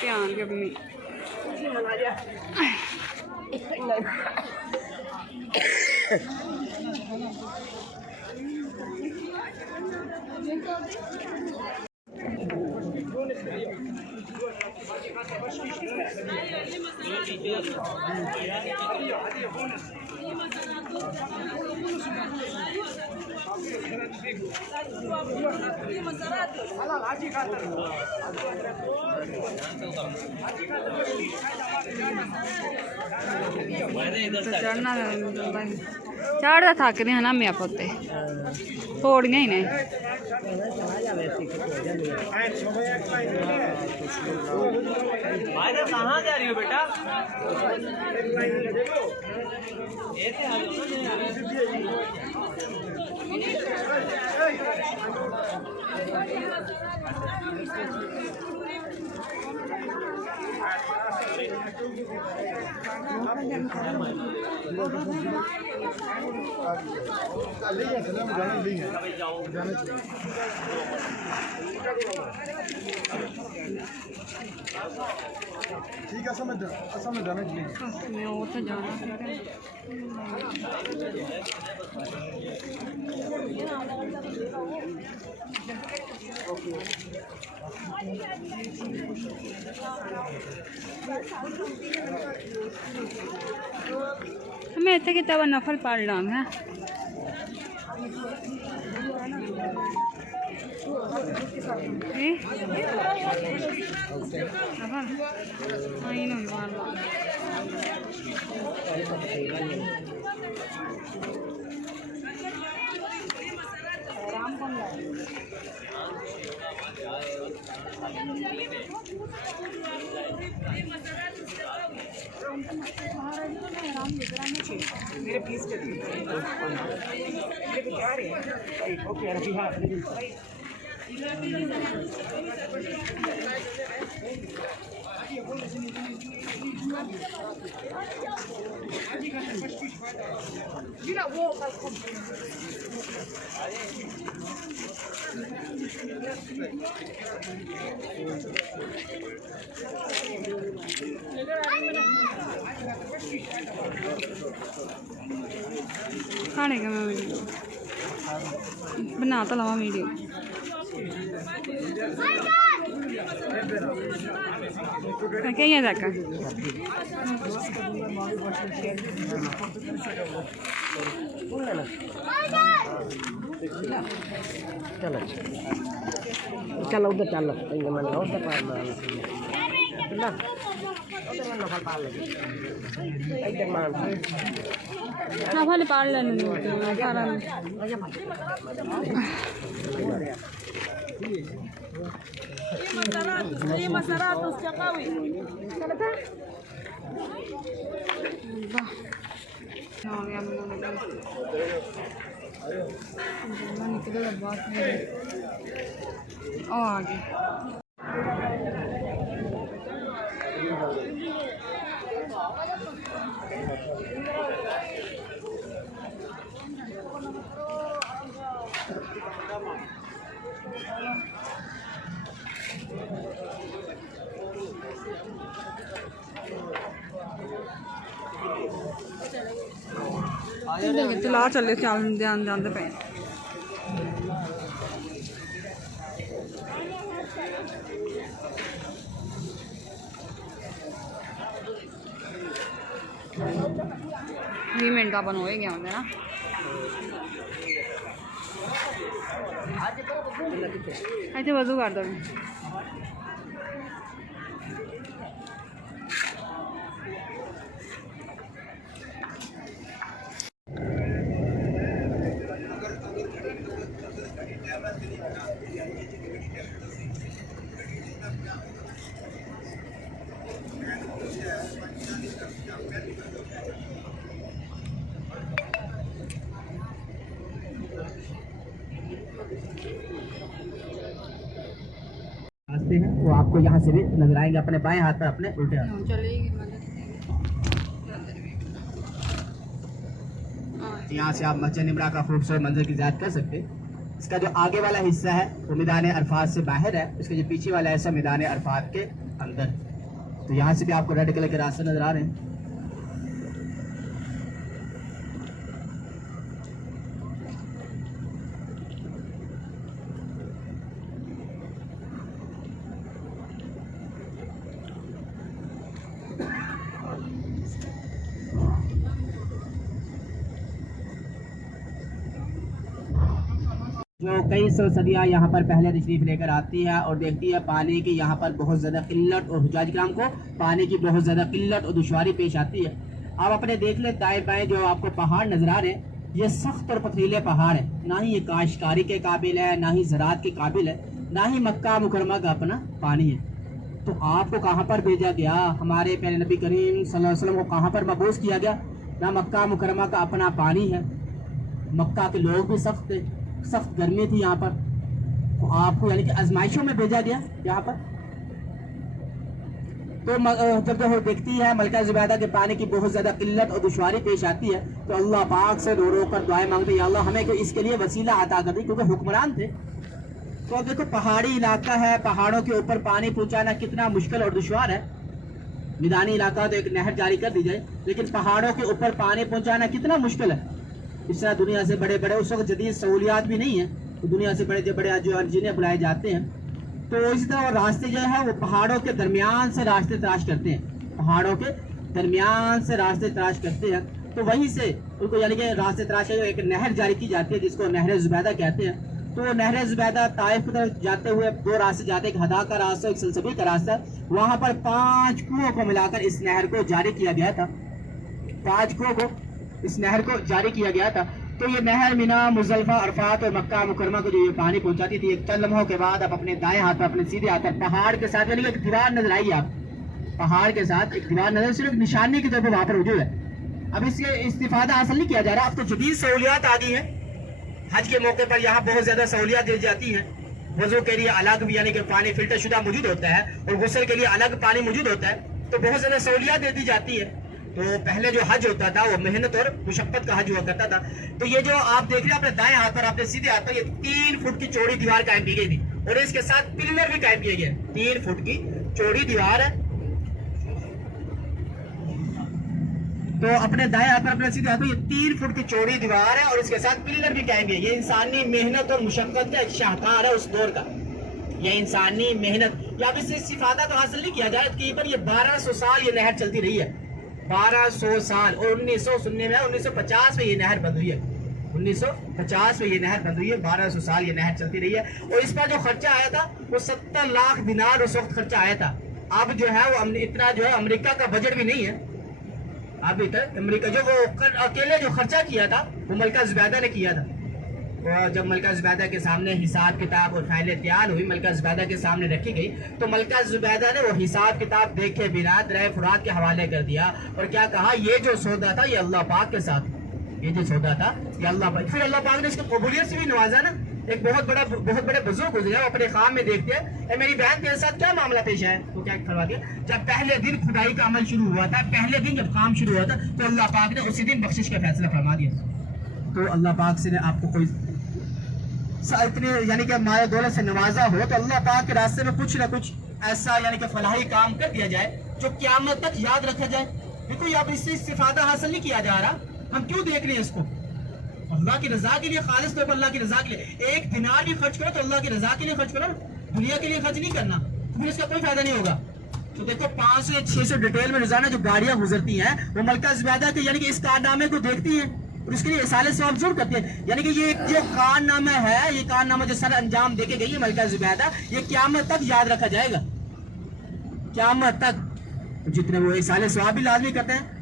ਧਿਆਨ ਕੇ ਆਪਣੀ चढ़ना चढ़ता थकने हैं ना मैं आप पौड़ियां ही ने कहाँ जा रही हो बेटा? ठीक है समझ जाना चाहिए मैं वो तो जाना मैं इतने किताब नफल पढ़ लांगा मेरे प्लीज ओके रफी हाँ खाने का मैं वीडियो बना तो लवा वीडियो क्या ये देखा चलो चलो उधर चलो मन उधर हाँ भले पाल लेने निकले बात आगे चला चले चल ध्यान जाते पे मिनट का अपन हो ही गया होंगे ना ऐसे वजू कर दो हैं वो आपको यहाँ से भी नजर आएंगे अपने बाएं हाथ पे अपने उल्टे हाथ चलेगी यहाँ से आप मस्जिद निमरा का खूबसूरत मंजर की ज़ियारत कर सकते हैं। इसका जो आगे वाला हिस्सा है वो मैदान अरफात से बाहर है, इसका जो पीछे वाला हिस्सा मैदान अरफात के अंदर। तो यहाँ से भी आपको रेड कलर के रास्ते नजर आ रहे हैं। जो कई सौ सदियाँ यहाँ पर पहले तशरीफ़ लेकर आती है और देखती है पानी की यहाँ पर बहुत ज़्यादा किल्लत और हुज्जाज किराम को पानी की बहुत ज़्यादा किल्लत और दुश्वारी पेश आती है। आप अपने देख ले दाएं बाएं जो आपको पहाड़ नजर आ रहे हैं, ये सख्त और पथरीले पहाड़ है, ना ही ये काश्तकारी के काबिल है, ना ही ज़राअत के काबिल है, ना ही मक्का मुकरमा का अपना पानी है। तो आपको कहाँ पर भेजा गया? हमारे प्यारे नबी करीम सल्लल्लाहु अलैहि वसल्लम को कहाँ पर मबूस किया गया? ना मक्का मुकरमा का अपना पानी है, मक्का के लोग भी सख्त थे, सख्त गर्मी थी यहाँ पर, तो आपको यानी कि आजमाइशों में भेजा गया यहाँ पर। तो जब वो देखती है मलका ज़ुबैदा के पानी की बहुत ज़्यादा किल्लत और दुश्वारी पेश आती है, तो अल्लाह पाक से रो रो कर दुआएं मांगते हैं, या अल्लाह हमें इसके लिए वसीला अता कर दी, क्योंकि हुक्मरान थे। तो अब देखो पहाड़ी इलाका है, पहाड़ों के ऊपर पानी पहुँचाना कितना मुश्किल और दुश्वार है। मैदानी इलाका तो एक नहर जारी कर दी जाए, लेकिन पहाड़ों के ऊपर पानी पहुँचाना कितना मुश्किल है। इस तरह दुनिया से बड़े बड़े उस वक्त जदीद सहूलियात भी नहीं है, तो दुनिया से बड़े बड़े जो इंजीनियर बुलाए जाते हैं, तो इसी तरह रास्ते जो है वो पहाड़ों के दरमियान से रास्ते तलाश करते हैं, पहाड़ों के दरमियान से रास्ते तलाश करते हैं। तो वहीं से उनको यानी कि रास्ते तलाश एक नहर जारी की जाती है जिसको नहर ज़ुबैदा कहते हैं। तो नहर ज़ुबैदा ताइफ की तरफ जाते हुए दो रास्ते जाते, एक हदा का रास्ता, एक सलसबी का रास्ता। वहाँ पर 5 कुओं को मिलाकर इस नहर को जारी किया गया था, 5 कुओं को इस नहर को जारी किया गया था। तो ये नहर मिना, मुज़दलिफ़ा, अरफात और मक्का मुकरमा को जो ये पानी पहुंचाती थी। एक चंद लम्हों के बाद आप अपने दाएं हाथ पर, अपने सीधे हाथ पर पहाड़ के साथ यानी एक दीवार नजर आई, आप पहाड़ के साथ एक दीवार नजर, सिर्फ निशानी की तरफ वहां पर मौजूद है। अब इससे इस्तिफादा हासिल नहीं किया जा रहा। अब तो जदीद सहूलियात आ गई है, हज के मौके पर यहाँ बहुत ज्यादा सहूलियात दी जाती है। वजू के लिए अलग यानी कि पानी फिल्टर शुदा मौजूद होता है और गुस्ल के लिए अलग पानी मौजूद होता है, तो बहुत ज्यादा सहूलियात दे दी जाती है। तो पहले जो हज होता था वो मेहनत और मुशक्कत का हज हुआ करता था। तो ये जो आप देख रहे हैं अपने दाएं हाथ पर, अपने सीधे हाथ पर, ये 3 फुट की चौड़ी दीवार कायम की गई थी और इसके साथ पिलर भी कायम किए गए। 3 फुट की चौड़ी दीवार है। तो अपने दाएं हाथ पर, अपने सीधे हाथ पर, ये 3 फुट की चौड़ी दीवार है और इसके साथ पिलर भी कायम किए। ये इंसानी मेहनत और मुशक्कत का एक शाहकार है उस दौर का, ये इंसानी मेहनत। या इससे इस्तिफादा तो हासिल नहीं किया जाए कि पर ये 1200 साल ये नहर चलती रही है, 1200 साल। और 1950 में ये नहर बंद हुई है, 1950 में ये नहर बंद हुई है। 1200 साल ये नहर चलती रही है। और इस पर जो खर्चा आया था वो 70 लाख दिनार उस वक्त खर्चा आया था। अब जो है वो इतना जो है अमेरिका का बजट भी नहीं है अभी तक। अमेरिका जो वो अकेले जो खर्चा किया था वो मलका ज़ुबैदा ने किया था। और जब मलका ज़ुबैदा के सामने हिसाब किताब और फाइलें तैयार हुई, मलका ज़ुबैदा के सामने रखी गई, तो मलका ज़ुबैदा ने वो हिसाब किताब देखे बिना दरिया फुरात के हवाले कर दिया और क्या कहा, ये जो सौदा था ये अल्लाह पाक के साथ, ये जो सौदा था ये अल्लाह पाक। फिर अल्लाह पाक ने इसको कबूलियत से भी नवाजा ना। एक बहुत बड़े बुजुर्ग गुजरे, अपने ख्वाब में देखते हैं मेरी बहन तेरे साथ क्या मामला पेश है, तो क्या करवा दिया। जब पहले दिन खुदाई का अमल शुरू हुआ था, पहले दिन जब काम शुरू हुआ था, तो अल्लाह पाक ने उसी दिन बख्शिश का फैसला फरमा दिया। तो अल्लाह पाक से ने आपको कोई इतने यानी कि माया दौलत से नवाजा हो, तो अल्लाह पाक के रास्ते में कुछ ना कुछ ऐसा यानी कि फलाही काम कर दिया जाए जो क़यामत तक याद रखा जाए। देखो यहाँ इससे इस्तिफादा हासिल नहीं किया जा रहा, हम क्यों देख रहे हैं इसको? अल्लाह की रजा के लिए, खालिस तौर पर अल्लाह की रजा के लिए। 1 दिनार भी खर्च करो तो अल्लाह की रजा के लिए खर्च करो, दुनिया के लिए खर्च नहीं करना, तो फिर इसका कोई फायदा नहीं होगा। तो देखो 500 या 600 डिटेल में रोजाना जो गाड़ियां गुजरती हैं वो मलका ज़ुबैदा के यानी कि इस कारनामे को देखती हैं और इसके लिए इसाले सवाब जरूर करते हैं। यानी कि ये जो कारनामा है, ये कारनामा जो सर अंजाम देके गई है मलका ज़ुबैदा, ये क़यामत तक याद रखा जाएगा, क़यामत तक। जितने वो इसाले सवाब भी लाजमी करते हैं,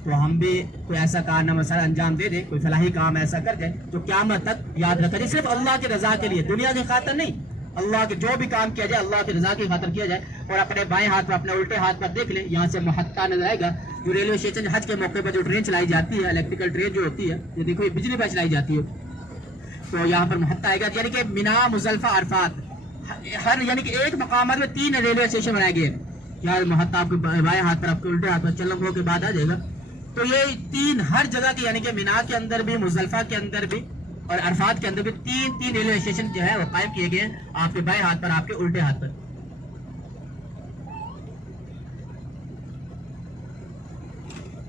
तो हम भी कोई ऐसा कारनामा सर अंजाम दे दे, कोई फलाही काम ऐसा कर जाए जो क़यामत तक याद रखा जाए, सिर्फ अल्लाह की रजा के लिए, दुनिया की खातिर नहीं। अल्लाह के जो भी काम किया जाए अल्लाह की रजा की खातिर किया जाए। और अपने बाएं हाथ पर, अपने उल्टे हाथ पर देख ले, यहाँ से मुहत्ता नजर आएगा, जो रेलवे स्टेशन हज के मौके पर जो ट्रेन चलाई जाती है, इलेक्ट्रिकल ट्रेन जो होती है, ये देखो ये बिजली पर चलाई जाती है, तो यहाँ पर मुहत्ता आएगा। यानी कि मिना, मुज़दलिफ़ा, अरफात, हर यानी कि एक मकाम में 3 रेलवे स्टेशन बनाए गए। यहाँ मुहत्ता आपके बाएं हाथ पर, आपके उल्टे हाथ पर चंद लम्हों के बाद आ जाएगा। تو یہ تین ہر جگہ کے یعنی کہ مینا کے اندر بھی، مزدلفہ کے اندر بھی اور عرفات کے اندر بھی تین ریلوے اسٹیشن جو ہے وہ قائم کیے گئے ہیں، آپ کے بائیں ہاتھ پر، آپ کے الٹے ہاتھ پر.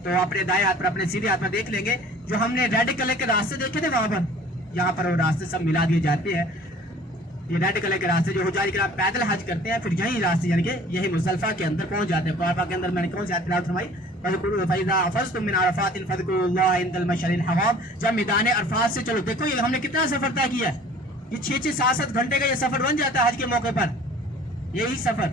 تو اپنے دائیں ہاتھ پر، اپنے سیدھے ہاتھ پر دیکھ لیں گے جو ہم نے ریڈ کلر کے راستے دیکھے تھے وہاں پر، یہاں پر وہ راستے سب ملا دیے جاتے ہیں. یہ ریڈ کلر کے راستے جو حجاج کرام پیدل حج کرتے ہیں، پھر یہی راستے یعنی کہ یہی مزدلفہ کے اندر پہنچ جاتے ہیں. قرآن کے اندر میں نے کون سی آیت تلاوت فرمائی؟ فَإِذَا أَفَضْتُم مِّنْ عَرَفَاتٍ فَاذْكُرُوا اللَّهَ عِندَ الْمَشْعَرِ الْحَرَامِ. جب میدان عرفات سے چلو، دیکھو یہ ہم نے کتنا سفر طے کیا ہے، یہ 6-7 گھنٹے کا یہ سفر بن جاتا ہے حج کے موقع پر. یہی سفر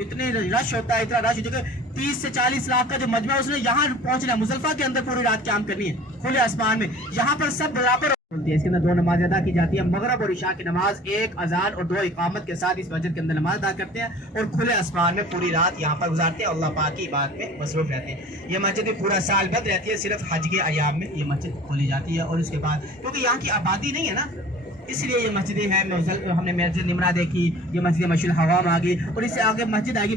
اتنے رش ہوتا ہے، اتنا رش ہوتا ہے کہ 30 سے 40 لاکھ کا جو مجمع اس نے یہاں پہنچنا ہے، مزدلفہ کے اندر پوری رات قیام کرنی ہے کھلے آسمان میں. یہاں پر سب برابر ہوتی ہے. اس کے اندر 2 نمازیں ادا کی جاتی ہے، مغرب اور عشاء کی نماز 1 اذان اور 2 اقامت کے ساتھ اس مسجد کے اندر نماز ادا کرتے ہیں اور کھلے آسمان میں پوری رات یہاں پر گزارتے ہیں، اللہ پاک کی عبادت میں مصروف رہتے ہیں. یہ مسجد پورا سال بند رہتی ہے، صرف حج کے ایام میں یہ مسجد کھولی جاتی ہے. اور اس کے بعد کیونکہ یہاں کی آبادی نہیں ہے نا، اس لیے یہ مسجدیں ہیں. ہم نے مسجد نمرہ دیکھی، یہ مسجد مشعل الحرام آ گئی اور اس سے آگے مسجد آئے گی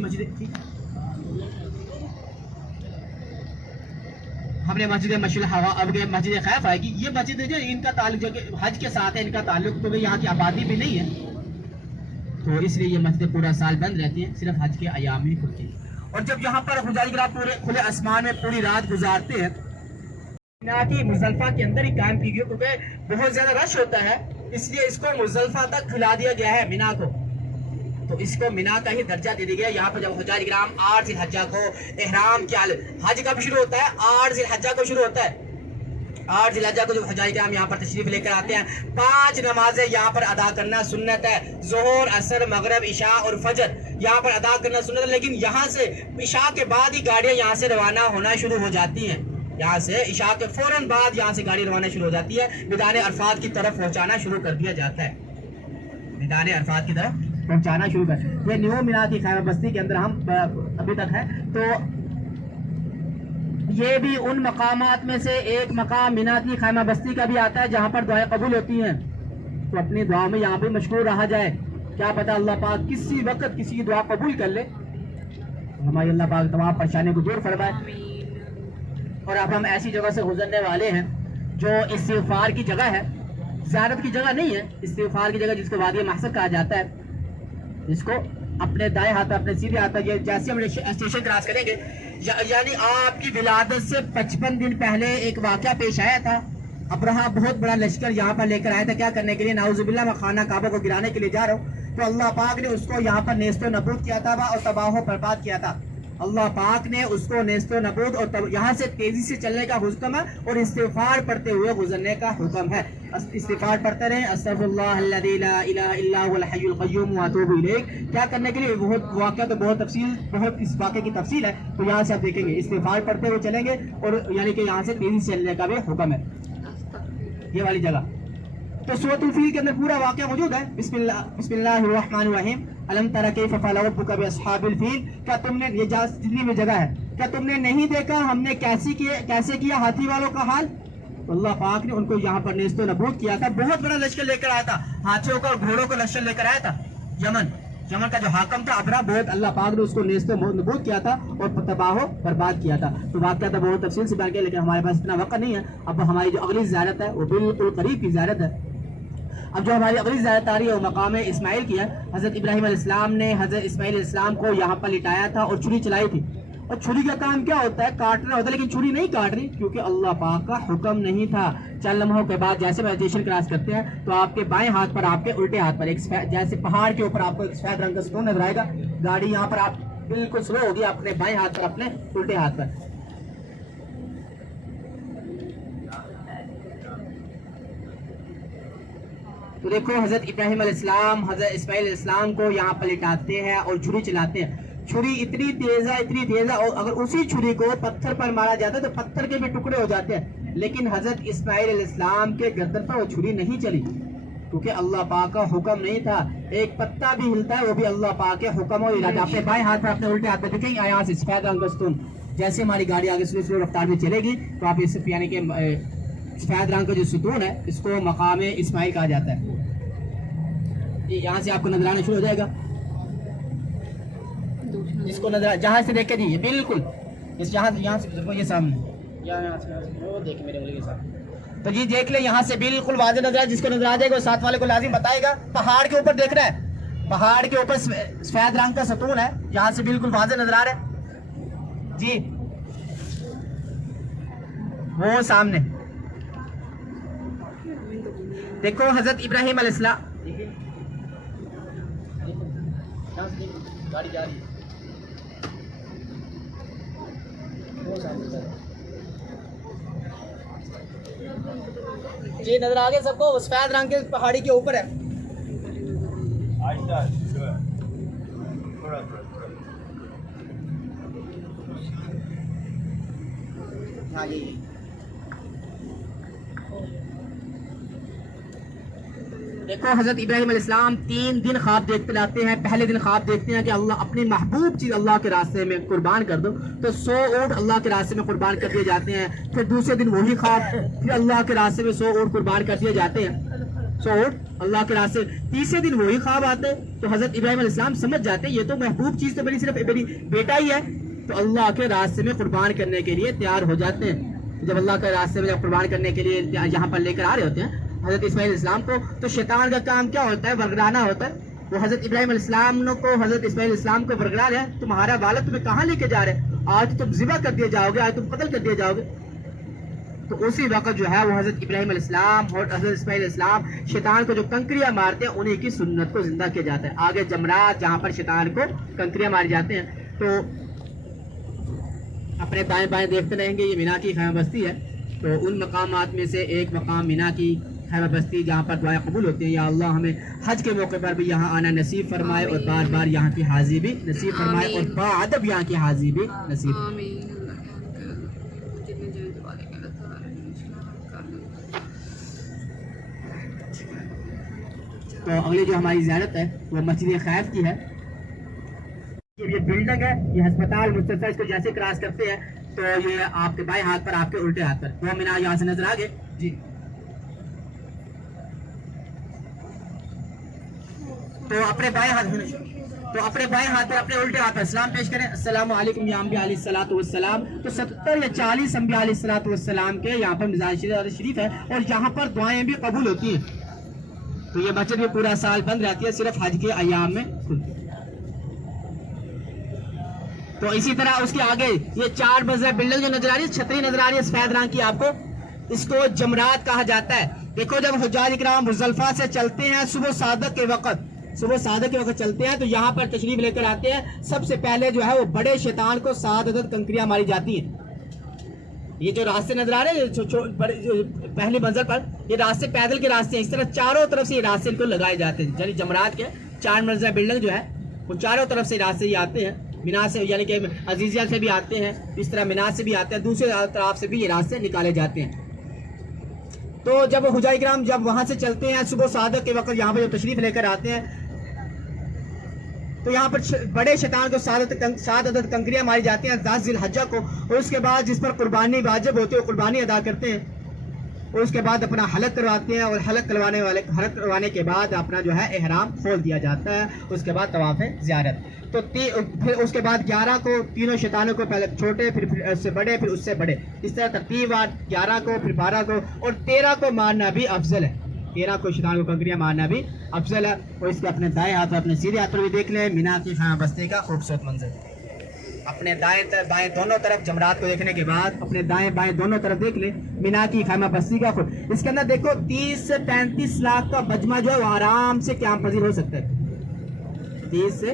ہم نے مسجد مشعل الحرام، اب مسجد خیف آئے گی. یہ مسجد جو ان کا تعلق جو کہ حج کے ساتھ ہے، ان کا تعلق تو یہاں کی آبادی بھی نہیں ہے، تو اس لیے یہ مسجد پورا سال بند رہتی ہیں، صرف حج کے ایام میں کھلتی ہیں. اور جب یہاں پر حجاج کرام پورے کھلے آسمان میں پوری رات گزارتے ہیں، کی مزدلفہ کے اندر ہی قائم کی گئی کیونکہ بہت زیادہ رش ہوتا ہے، اس لیے اس کو مزدلفہ تک کھلا دیا گیا ہے مینا کو. تو اس کو مینا کا ہی درجہ دے دیا گیا. یہاں پر جب حجاج کرام 8 ذی الحجہ کو احرام کیا حج کب شروع ہوتا ہے؟ 8 ذی الحجہ کو شروع ہوتا ہے. 8 ذی الحجہ کو جب حجاج کرام یہاں پر تشریف لے کر آتے ہیں، 5 نمازیں یہاں پر ادا کرنا سنت ہے. ظہر، عصر، مغرب، عشاء اور فجر یہاں پر ادا کرنا سنت ہے. لیکن یہاں سے عشاء کے بعد ہی گاڑیاں یہاں سے روانہ ہونا شروع ہو جاتی ہیں. یہاں سے عشاء کے فوراً بعد یہاں سے گاڑی روانہ شروع ہو جاتی ہے، میدان عرفات کی طرف پہنچانا شروع کر دیا جاتا ہے. میدان عرفات کی طرف پہنچانا شروع کر. یہ نیو مینا کی خیمہ بستی کے اندر ہم ابھی تک ہیں. تو یہ بھی ان مقامات میں سے ایک مقام مینا کی خیمہ بستی کا بھی آتا ہے جہاں پر دعائیں قبول ہوتی ہیں. تو اپنی دعا میں یہاں بھی مشغول رہا جائے، کیا پتہ اللہ پاک کسی وقت کسی کی دعا قبول کر لے. ہماری اللہ پاک تمام پریشانی کو دور فرمائے. اور اب ہم ایسی جگہ سے گزرنے والے ہیں جو استغفار کی جگہ ہے، زیارت کی جگہ نہیں ہے، استغفار کی جگہ جس کو وادی محشر کہا جاتا ہے، جس کو اپنے دائیں ہاتھ اپنے سیدھے ہاتھ یہ جیسے ہم اسٹیشن کراس کریں گے، یعنی آپ کی ولادت سے 55 دن پہلے ایک واقعہ پیش آیا تھا. ابرہا بہت بڑا لشکر یہاں پر لے کر آیا تھا، کیا کرنے کے لیے؟ نعوذ باللہ میں خانہ کعبہ کو گرانے کے لیے جا رہا ہوں. تو اللہ پاک نے اس کو یہاں پر نیست و نابود کیا تھا اور تباہ و برباد کیا تھا. اللہ پاک نے اس کو نیست و نابود اور یہاں سے تیزی سے چلنے کا حکم ہے اور استغفار پڑھتے ہوئے گزرنے کا حکم ہے. استغفار پڑھتے رہیں، استغفر اللہ الذی لا الہ الا هو الحی القیوم واتوب الیہ. کیا کرنے کے لیے؟ بہت واقعہ تو بہت تفصیل، بہت اس واقعے کی تفصیل ہے، تو یہاں سے آپ دیکھیں گے استغفار پڑھتے ہوئے چلیں گے اور یعنی کہ یہاں سے تیزی سے چلنے کا بھی حکم ہے. یہ والی جگہ تو سورۃ الفیل کے اندر پورا واقعہ موجود ہے. بسم اللہ الرحمن الرحیم. الم تر کیف فعل ربک باصحاب الفیل. کیا تم نے، یہ جتنی بھی جگہ ہے، کیا تم نے نہیں دیکھا ہم نے کیسے کیا ہاتھی والوں کا حال؟ اللہ پاک نے ان کو یہاں پر نیست و نابود کیا تھا. بہت بڑا لشکر لے کر آیا تھا، ہاتھیوں کا اور گھوڑوں کا لشکر لے کر آیا تھا. یمن کا جو حاکم تھا ابرا، بہت اللہ پاک نے اس کو نیست و نابود کیا تھا اور تباہ و برباد کیا تھا. تو واقعہ تو بہت تفصیل سے بیان کیا، لیکن ہمارے پاس اتنا وقت نہیں ہے. اب ہماری جو اگلی زیارت ہے وہ بالکل قریب کی زیارت ہے. اب جو ہماری اگلی زیارت آ رہی ہے وہ مقام اسماعیل کی ہے. حضرت ابراہیم علیہ السلام نے حضرت اسماعیل علیہ السلام کو یہاں پر لٹایا تھا اور چھری چلائی تھی. اور چھری کا کام کیا ہوتا ہے؟ کاٹنا ہوتا ہے، لیکن چھری نہیں کاٹ رہی کیونکہ اللہ پاک کا حکم نہیں تھا. چند لمحوں کے بعد جیسے میڈیٹیشن کلاس کرتے ہیں تو آپ کے بائیں ہاتھ پر، آپ کے الٹے ہاتھ پر ایک جیسے پہاڑ کے اوپر آپ کو ایک سفید رنگ کا ستون نظر آئے گا. گاڑی یہاں پر آپ بالکل سلو ہوگی، اپنے بائیں ہاتھ پر، اپنے الٹے ہاتھ پر. تو دیکھو حضرت ابراہیم علیہ السلام حضرت اسماعیل علیہ السلام کو یہاں پر لٹاتے ہیں اور چھری چلاتے ہیں. چھری اتنی تیز ہے اور اگر اسی چھری کو پتھر پر مارا جاتا ہے تو پتھر کے بھی ٹکڑے ہو جاتے ہیں. لیکن حضرت اسماعیل علیہ السلام کے گردن پر وہ چھری نہیں چلی کیونکہ اللہ پاک کا حکم نہیں تھا. ایک پتا بھی ہلتا ہے وہ بھی اللہ پاک کے حکم اور ارادہ. اپنے بائیں ہاتھ پر، اپنے الٹے ہاتھ پر دیکھیں یہاں سے سفید رنگ کا ستون. جیسے ہماری گاڑی آگے سلو رفتار میں چلے گی تو آپ اس یعنی کہ سفید رنگ کا جو ستون ہے اس کو مقام اسماعیل کہا جاتا ہے. یہاں سے آپ کو نظر آنا شروع ہو جائے گا. اس کو نظر جہاں سے دیکھ کے جی بالکل یہاں سے یہ سامنے تو جی دیکھ لیں یہاں سے بالکل واضح نظر آئے، جس کو نظر آ جائے گا ساتھ والے کو لازم بتائے گا. پہاڑ کے اوپر دیکھ رہا ہے، پہاڑ کے اوپر سفید رنگ کا ستون ہے، یہاں سے بالکل واضح نظر آ رہا ہے جی. وہ سامنے دیکھو حضرت ابراہیم علیہ السلام. گاڑی جا رہی ہے. جی نظر آ گیا سب کو، سفید رنگ کے پہاڑی کے اوپر ہے. ہاں جی دیکھو حضرت ابراہیم علیہ السلام 3 دن خواب دیکھتے لاتے ہیں. پہلے دن خواب دیکھتے ہیں کہ اللہ اپنی محبوب چیز اللہ کے راستے میں قربان کر دو، تو 100 اونٹ اللہ کے راستے میں قربان کر دیے جاتے ہیں. پھر دوسرے دن وہی خواب، پھر اللہ کے راستے میں 100 اونٹ قربان کر دیے جاتے ہیں، 100 اونٹ اللہ کے راستے. تیسرے دن وہی خواب آتے تو حضرت ابراہیم علیہ السلام سمجھ جاتے یہ تو محبوب چیز تو میری صرف میری بیٹا ہی ہے، تو اللہ کے راستے میں قربان کرنے کے لیے تیار ہو جاتے ہیں. جب اللہ کے راستے میں قربان کرنے کے لیے یہاں پر لے کر آ رہے ہوتے ہیں حضرت اسماعیل علیہ السلام کو، تو شیطان کا کام کیا ہوتا ہے؟ ورگلانا ہوتا ہے. وہ حضرت ابراہیم علیہ السلام کو حضرت اسماعیل علیہ السلام کو ورگلا رہے ہیں، تمہارا والد تمہیں کہاں لے کے جا رہے ہیں؟ آج تم ذبح کر دیے جاؤ گے، آج تم قتل کر دیے جاؤ گے. تو اسی وقت جو ہے وہ حضرت ابراہیم علیہ السلام اور حضرت اسماعیل علیہ السلام شیطان کو جو کنکریاں مارتے ہیں انہیں کی سنت کو زندہ کیا جاتا ہے. آگے جمرات جہاں پر شیطان کو کنکریاں ماری جاتے ہیں. تو اپنے دائیں بائیں دیکھتے رہیں گے، یہ مینا کی خیمہ بستی ہے. تو ان مقامات میں سے ایک مقام مینا کی خیمہ بستی جہاں پر دعائیں قبول ہوتی ہیں. یا اللہ ہمیں حج کے موقع پر بھی یہاں آنا نصیب فرمائے اور بار بار یہاں کی حاضری بھی نصیب فرمائے اور باادب یہاں کی حاضری بھی نصیب. تو اگلی جو ہماری زیارت ہے وہ مسجد خیف کی ہے. یہ بلڈنگ ہے، یہ ہسپتال مستشفیٰ، اس کو جیسے کراس کرتے ہیں تو یہ آپ کے بائیں ہاتھ پر، آپ کے الٹے ہاتھ پر وہ مینار یہاں سے نظر آ گئے جی. تو اپنے بائیں ہاتھ پر اپنے الٹے ہاتھ پر سلام پیش کریں. السلام علیکم یا انبیاء علیہ الصلوۃ والسلام. تو 70 یا 40 انبیاء علیہ الصلوۃ والسلام کے یہاں پر مزار شریف ہے اور یہاں پر دعائیں بھی قبول ہوتی ہیں. تو یہ مسجد بھی پورا سال بند رہتی ہے، صرف حج کے ایام میں. تو اسی طرح اس کے آگے یہ 4 منزلہ بلڈنگ جو نظر آ رہی ہے، چھتری نظر آ رہی ہے سفید رنگ کی آپ کو، اس کو جمرات کہا جاتا ہے. دیکھو جب حجاج اکرام مزدلفہ سے چلتے ہیں صبح صادق کے وقت چلتے ہیں تو یہاں پر تشریف لے کر آتے ہیں. سب سے پہلے جو ہے وہ بڑے شیطان کو 7 عدد کنکریاں ماری جاتی ہیں. یہ جو راستے نظر آ رہے ہیں پہلی منزل پر، یہ راستے پیدل کے راستے ہیں. اس طرح چاروں طرف سے یہ راستے ان کو لگائے جاتے ہیں. یعنی جمرات کے 4 منزلہ بلڈنگ جو ہے وہ چاروں طرف سے راستے یہ آتے ہیں. مینا سے یعنی کہ عزیزیہ سے بھی آتے ہیں، اس طرح مینا سے بھی آتے ہیں، دوسرے طرف سے بھی یہ راستے نکالے جاتے ہیں. تو جب حجاج کرام جب وہاں سے چلتے ہیں صبح صادق کے وقت یہاں پہ جو تشریف لے کر آتے ہیں تو یہاں پر بڑے شیطان کو 7 عدد کنکریاں ماری جاتی ہیں 10 ذی الحجہ کو. اور اس کے بعد جس پر قربانی واجب ہوتی ہے وہ قربانی ادا کرتے ہیں اور اس کے بعد اپنا حلق کرواتے ہیں. اور حلق کروانے کے بعد اپنا جو ہے احرام کھول دیا جاتا ہے. اس کے بعد طواف زیارت. تو پھر اس کے بعد 11 کو تینوں شیطانوں کو، پہلے چھوٹے پھر اس سے بڑے پھر اس سے بڑے، اس طرح ترتیب 11 کو پھر 12 کو اور 13 کو مارنا بھی افضل ہے. 13 کو شیطان کو کنکریاں مارنا بھی افضل ہے. اور اس کے اپنے دائیں ہاتھ اور اپنے سیدھے ہاتھ پر بھی دیکھ لیں مینا کی خیمہ بستی کا خوبصورت منظر. اپنے دائیں بائیں دونوں طرف جمرات کو دیکھنے کے بعد اپنے دائیں بائیں دونوں طرف دیکھ لیں مینا کی خیمہ بستی کا اس کے اندر دیکھو 30 سے 35 لاکھ کا مجمع جو ہے وہ آرام سے قیام پذیر ہو سکتا ہے. 30 سے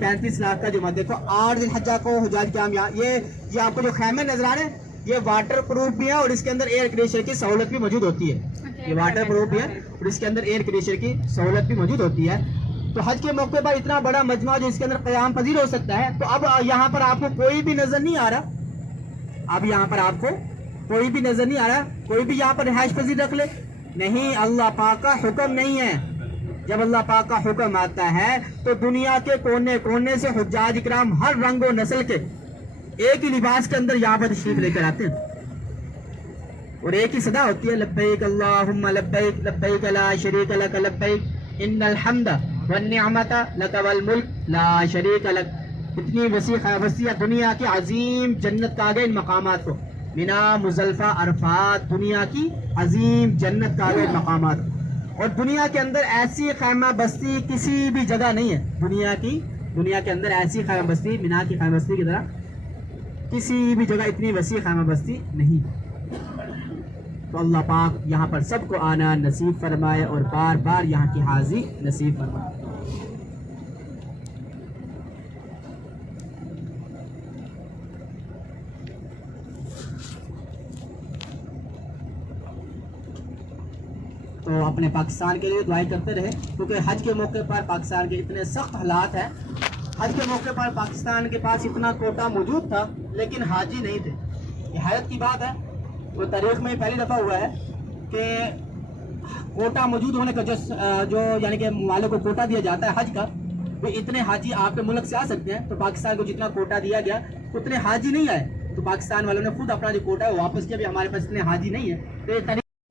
35 لاکھ کا جمعہ. دیکھو 8 ذی الحجہ کو حجاج کرام یہ آپ کو جو خیمے نظر آ رہے ہیں یہ واٹر پروف بھی ہے اور اس کے اندر ایئر کنڈیشنر کی سہولت بھی موجود ہوتی ہے. یہ واٹر پروف بھی ہے اور اس کے اندر ایئر کنڈیشنر کی سہولت بھی موجود ہوتی ہے. تو حج کے موقع پر اتنا بڑا مجمع جو اس کے اندر قیام پذیر ہو سکتا ہے. تو اب یہاں پر آپ کو کوئی بھی نظر نہیں آ رہا، کوئی بھی یہاں پر رہائش پذیر رکھ لے نہیں. اللہ پاک کا حکم نہیں ہے. جب اللہ پاک کا حکم آتا ہے تو دنیا کے کونے کونے سے حجاج اکرام ہر رنگ و نسل کے ایک ہی لباس کے اندر یہاں پر تشریف لے کر آتے ہیں اور ایک ہی صدا ہوتی ہے لبیک اللہم لبیک لبیک لا شریک لک لبیک ان الحمد والنعمت لک والملک لا شریک لک. इतनी वसी बस्ती है, दुनिया की अजीम जन्नत कहा गया इन मकामात को। मिना, मुजल्फा, अरफात, दुनिया की अजीम जन्नत कहा गया इन मकामात को। और दुनिया के अंदर ऐसी खैमा बस्ती किसी भी जगह नहीं है। दुनिया के अंदर ऐसी खैमा बस्ती, मिना की खैमा बस्ती की तरह किसी भी जगह इतनी वसी खैमा बस्ती नहीं। तो अल्लाह पाक यहाँ पर सबको आना नसीब फरमाए और बार बार यहाँ की हाजिरी नसीब फरमाए। तो अपने पाकिस्तान के लिए दुआएं करते रहे, क्योंकि हज के मौके पर पाकिस्तान के इतने सख्त हालात हैं। हज के मौके पर पाकिस्तान के पास इतना कोटा मौजूद था लेकिन हाजी नहीं थे। ये हैरत की बात है। वो तारीख में पहली दफ़ा हुआ है कि कोटा मौजूद होने का जो यानी कि वालों को कोटा दिया जाता है हज का, वो इतने हाजी आपके मुल्क से आ सकते हैं। तो पाकिस्तान को जितना कोटा दिया गया उतने हाजी नहीं आए। तो पाकिस्तान वालों ने खुद अपना जो कोटा है वो वापस किया, भी हमारे पास इतने हाजी नहीं है। तो ये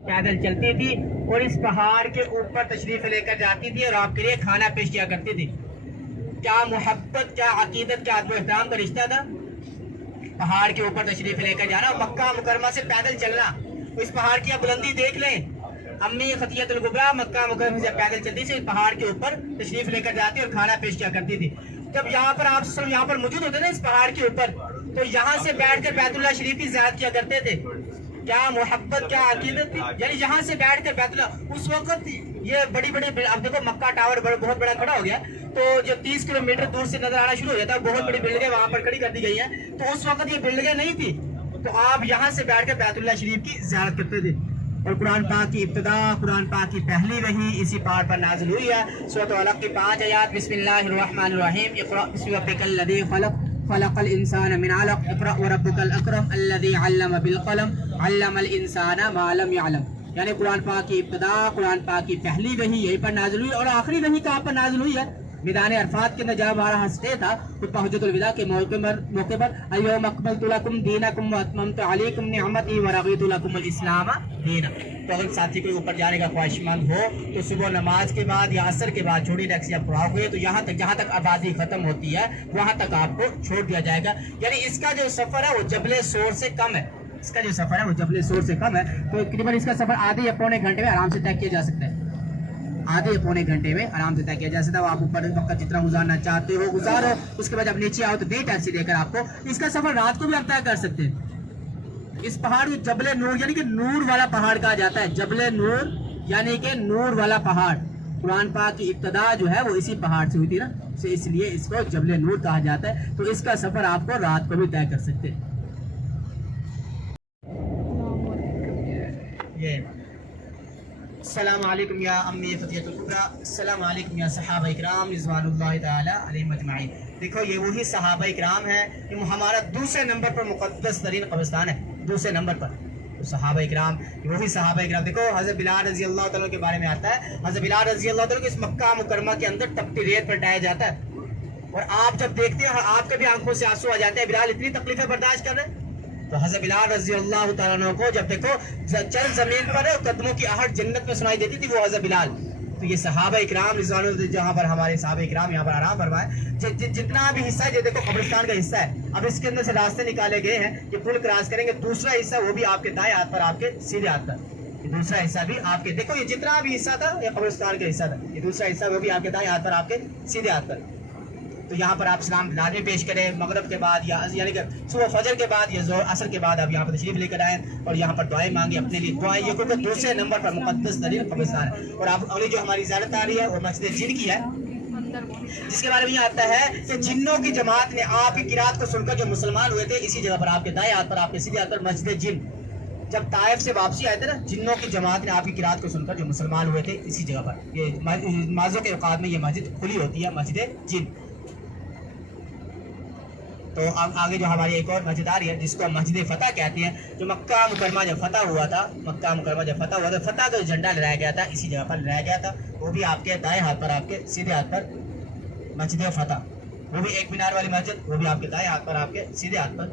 पैदल चलती थी और इस पहाड़ के ऊपर तशरीफ लेकर जाती थी और आपके लिए खाना पेश किया करती थी। क्या मोहब्बत, क्या अकीदत, क्या अदब एहतराम का रिश्ता था। पहाड़ के ऊपर तशरीफ लेकर जाना, मक्का मुकरमा से पैदल चलना। तो इस पहाड़ की आप बुलंदी देख लें। अम्मी खतियतुल कुबरा मक्का मुकरमा से पैदल चलती थी, पहाड़ के ऊपर तशरीफ लेकर जाती और खाना पेश किया करती थी। जब यहाँ पर आप सब यहाँ पर मौजूद होते ना इस पहाड़ के ऊपर, तो यहाँ से बैठ कर बैतुल्लाह शरीफ की ज़ियारत किया करते थे। क्या मोहब्बत, क्या अकीदत थी। यानी यहाँ से बैठ कर बैतुल्लाह, उस वक्त ये बड़ी बड़ी, अब देखो मक्का टावर बहुत बड़ा खड़ा हो गया, तो जो 30 किलोमीटर दूर से नजर आना शुरू हो जाता है, बहुत बड़ी बिल्डिंगें वहाँ पर खड़ी कर दी गई हैं। तो उस वक्त ये बिल्डिंगें नहीं थी, तो आप यहाँ से बैठ कर बैतुल्लाह शरीफ की ज़ियारत करते थे। और कुरान पाक की इब्तिदा, कुरान पाक की पहली वही इसी पहाड़ पर नाज़िल हुई है। सूरह अलक़ की 5 आयत, बिस्मिल्लाहिर्रहमानिर्रहीम, इक़रा बिस्मि रब्बिकल लज़ी ख़लक़, ख़लक़ल इंसाना मिन अलक़, इक़रा व रब्बुकल अकरम अल्लज़ी अल्लम बिल क़लम, अल्लमल इंसाना मा लम यअलम। यानी कुरान पाक की इब्तिदा, कुरान पाक की पहली वही यहीं पर नाज़िल हुई और आखिरी वही कहाँ पर नाज़िल हुई है? मैदान अरफात के अंदर जब हमारा स्टे था, खुतबा हुज्जतुल विदा के मौके पर अल-यौम अकमलतु लकुम दीनकुम व अतममतु अलैकुम निअमती व रज़ीतु लकुमुल इस्लाम दीना। तो अगर साथी कोई ऊपर जाने का ख्वाहिशमंद हो तो सुबह नमाज के बाद या असर के बाद छोटी टैक्सी जब पड़ा हुए तो यहाँ तक, जहाँ तक आबादी खत्म होती है वहाँ तक आपको छोड़ दिया जाएगा। यानी इसका जो सफर है वो जबले सोर से कम है। इसका जो सफर है वो जबले सोर से कम है। तो तकरीबन इसका सफर आधे या पौने घंटे में आराम से तय किया जा सकता है। आधे या पौने घंटे में आराम से तय किया जा सकता है। आप ऊपर वक्त जितना गुजारना चाहते हो गुजारो, उसके बाद जब नीचे आओ तो दे टैक्सी देकर आपको। इसका सफर रात को भी आप तय कर सकते हैं। इस पहाड़ को जबले नूर यानी कि नूर वाला पहाड़ कहा जाता है। जबले नूर यानी कि नूर वाला पहाड़। कुरान पाक की इब्तिदा जो है वो इसी पहाड़ से हुई थी ना, तो इसलिए इसको जबले नूर कहा जाता है। तो इसका सफर आपको रात को भी तय कर सकते हैं। ये अस्सलाम वालेकुम या अम्मी फतियतुल कुबरा, अस्सलाम वालेकुम या सहाबा इकराम रिज़वानुल्लाहि ताला अलैहिम अजमाइन। देखो ये वही सहाबा इकराम है, ये हमारा दूसरे नंबर पर मुक़द्दस तरीन कब्रिस्तान है, दूसरे नंबर पर। तो सहाबा इकराम, वही सहाबा इकराम। देखो हज़रत बिलाल रज़ी अल्लाह तआला के बारे में आता है, हज़रत बिलाल रज़ी अल्लाह तआला को इस मक्का मुकरमा के अंदर तपती रेत पर डाया जाता है। और आप जब देखते हैं आपके भी आंखों से आंसू आ जाते हैं, बिलाल इतनी तकलीफें बर्दाश्त कर रहे हैं। तो हज़रत बिलाल रज़ी अल्लाह तआला अन्हु को जब देखो चल जमीन पर है, कदमों की आहट जन्नत में सुनाई देती थी, वो हज़रत बिलाल। तो ये सहाबा इकराम रिज़वानुल्लाह, जहाँ पर हमारे सहाबा इकराम यहाँ पर आराम फरमाए, जितना भी हिस्सा है, ये देखो कब्रिस्तान का हिस्सा है। अब इसके अंदर से रास्ते निकाले गए हैं, ये पुल क्रॉस करेंगे, दूसरा हिस्सा वो भी आपके दाएं हाथ पर, आपके सीधे हाथ पर। ये दूसरा हिस्सा भी आपके, देखो ये जितना भी हिस्सा था ये कब्रिस्तान का हिस्सा था, ये दूसरा हिस्सा वो भी आपके दाएं हाथ पर, आपके सीधे हाथ पर। तो यहाँ पर आप सलाम लाजमी पेश करें मगरब के बाद, या यानी कि सुबह फजर के बाद या असर के बाद आप यहाँ पर तशरीफ लेकर आएँ और यहाँ पर दुआएं मांगे अपने लिए। दुआएं ये क्योंकि दूसरे नंबर पर मुक़द्दस तरीन कब्रिस्तान है। और आप अगली जो हमारी ज़ियारत आ रही है वो मस्जिद जिन की है, जिसके बारे में ये आता है कि जिन्नों की जमात ने आपकी किरात को सुनकर जो मुसलमान हुए थे, इसी जगह पर आपके दाएं हाथ पर, आपके सीधे हाथ पर मस्जिद जिन। जब ताइफ से वापसी आए थे ना, जिन्नों की जमात ने आपकी किरात को सुनकर जो मुसलमान हुए थे, इसी जगह पर ये माज़ों के औकात में ये मस्जिद खुली होती है, मस्जिद जिन। तो आगे जो हमारी एक और मस्जिद आ रही है जिसको मस्जिद फतह कहते हैं, जो मक्का मुकरमा जब फतह हुआ था, मक्का मुकरमा जब फतह हुआ था, फतह का जो झंडा लहराया गया था इसी जगह पर लहराया गया था। वो भी आपके दाएं हाथ पर, आपके सीधे हाथ पर मस्जिद फतह, वो भी एक मीनार वाली मस्जिद, वो भी आपके दाएं हाथ पर, आपके सीधे हाथ पर।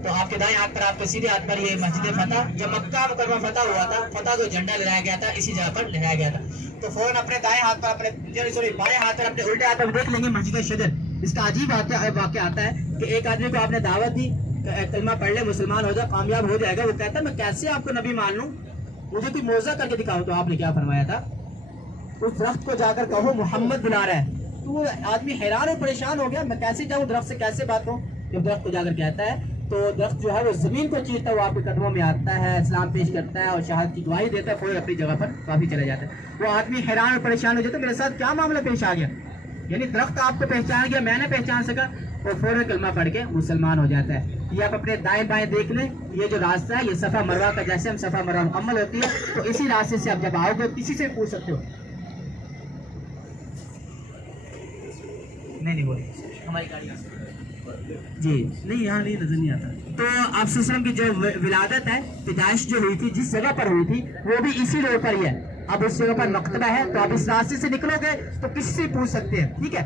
तो आपके दाएं हाथ पर आपके सीधे हाथ पर ये मस्जिद फतह, जब मक्का मुकर्रमा फतह हुआ था, फतह को झंडा लहराया गया था, इसी जगह पर लहराया गया था। तो फौरन अपने दाएं हाथ पर अपने सॉरी बाएं हाथ पर अपने उल्टे हाथ पर देख लेंगे मस्जिद शजर। इसका अजीब वाक़या आता है कि एक आदमी को आपने दावत दी, कलमा पढ़ ले, मुसलमान हो जा, कामयाब हो जाएगा। वो कहता है मैं कैसे आपको नबी मान लूं, मुझे कोई मौज़ा करके दिखाओ। तो आपने क्या फरमाया था, उस दरख्त को जाकर कहो मोहम्मद बुला रहा है। तो वो आदमी हैरान और परेशान हो गया, मैं कैसे जाऊँ दरख्त से, कैसे बात करूँ। जब दरख्त को जाकर कहता है तो दरख्त जो है वो जमीन को चीरता हुआ आपके कदमों में आता है, इस्लाम पेश करता है और शहादत की गवाही देता है, फिर अपनी जगह पर काफी चला जाता है। वो आदमी हैरान और परेशान हो जाता है, मेरे साथ क्या मामला पेश आ गया, यानी दरख्त आपको पहचान गया, मैं नहीं पहचान सका, और फौरन कलमा पढ़ के मुसलमान हो जाता है। ये आप अपने दाएं बाएं देख लें, ये जो रास्ता है ये सफा मरवा का, जैसे हम सफा मरवा मुकम्मल होती है तो इसी रास्ते से आप जब आओगे किसी से पूछ सकते हो। नहीं बोले हमारी गाड़ी जी नहीं, यहाँ नहीं, नजर नहीं आता। तो आप वसल्लम की जो विलादत है, पैदाइश जो हुई थी, जिस जगह पर हुई थी वो भी इसी रोड पर ही है। अब उस जगह पर मकतबा है, तो आप इस रास्ते से निकलोगे तो किसी से पूछ सकते हैं, ठीक है।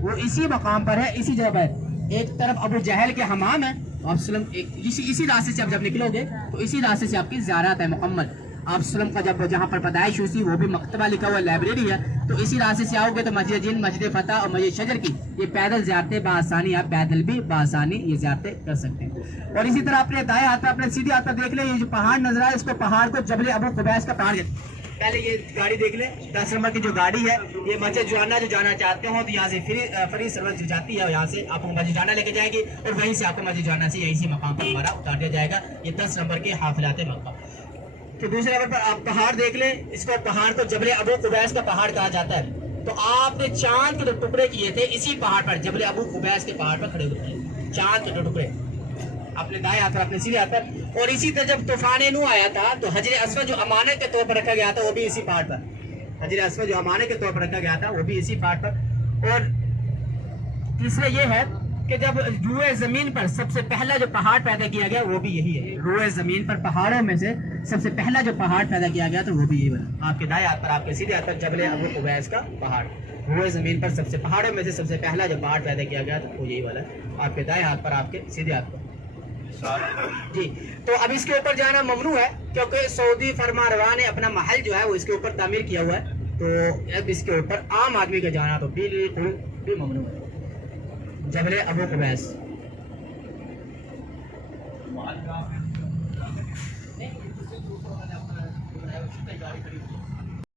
वो इसी मकाम पर है, इसी जगह पर। एक तरफ अबू जहल के हमाम है, आप इसी रास्ते से आप जब निकलोगे तो इसी रास्ते से आपकी ज़ियारत है मुकम्मल। आप सल्लम का जब जहाँ पर पैदाइश हुई थी वो भी मकतबा लिखा हुआ लाइब्रेरी है, तो इसी रास्ते से आओगे तो मस्जिद जिन, मस्जिद फतह और मस्जिद शजर की ये पैदल ज़ियारतें बासानी, आप पैदल भी बासानी ये ज़ियारतें कर सकते हैं। और इसी तरह अपने दाएं हाथ पर, अपने सीधे हाथ पर देख ले, ये जो पहाड़ नजर आ है, इसको पहाड़ को जबल अबू कुबैस का पहाड़ कहते हैं। पहले ये गाड़ी देख ले, 10 नंबर की जो गाड़ी है, ये मस्जिद जुआना जो जाना चाहते हो तो यहाँ से फ्री सर्विस जो जाती है, यहाँ से आपको मस्जिद जुआना लेके जाएगी और वहीं से आपको मस्जिद जुआना से यहीं से मकाम पर हमारा उतार दिया जाएगा। ये 10 नंबर के हाफिलात मक्का। तो दूसरे नंबर पर आप पहाड़ देख लें, इसको पहाड़ को जबल अबू कुबैस का पहाड़ कहा जाता है। तो आपने चांद के जो टुकड़े किए थे इसी पहाड़ पर, जबल अबू कुबैस के पहाड़ पर खड़े हुए थे, चांद के टुकड़े अपने दाएं हाथ पर, अपने सीधे हाथ पर। और इसी तरह जब तूफान नूह आया था तो हजर अस्वद जो अमानत के तौर पर रखा गया था वो भी इसी पहाड़ पर, हजर अस्वद जो अमानत के तौर पर रखा गया था वो भी इसी पहाड़ पर। और तीसरा ये है कि जब रूए जमीन पर सबसे पहला जो पहाड़ पैदा किया गया वो भी यही है। रूए जमीन पर पहाड़ों में से सबसे पहला जो पहाड़ पैदा किया गया तो वो भी यही बना। आपके दाएं हाथ पर, आपके सीधे हाथ पर जबल अबू कुबैस का पहाड़, रूए जमीन पर सबसे पहाड़ों में से सबसे पहला जो पहाड़ पैदा किया गया तो वो यही वाला है, आपके दाएं हाथ पर, आपके सीधे हाथ पर जी। तो अब इसके ऊपर जाना ममनू है क्योंकि सऊदी फरमारवा ने अपना महल जो है वो इसके ऊपर तामीर किया हुआ है, तो अब इसके ऊपर आम आदमी का जाना तो बिल्कुल भी ममनू है। जबल अबू कुबैस गाड़ी खड़ी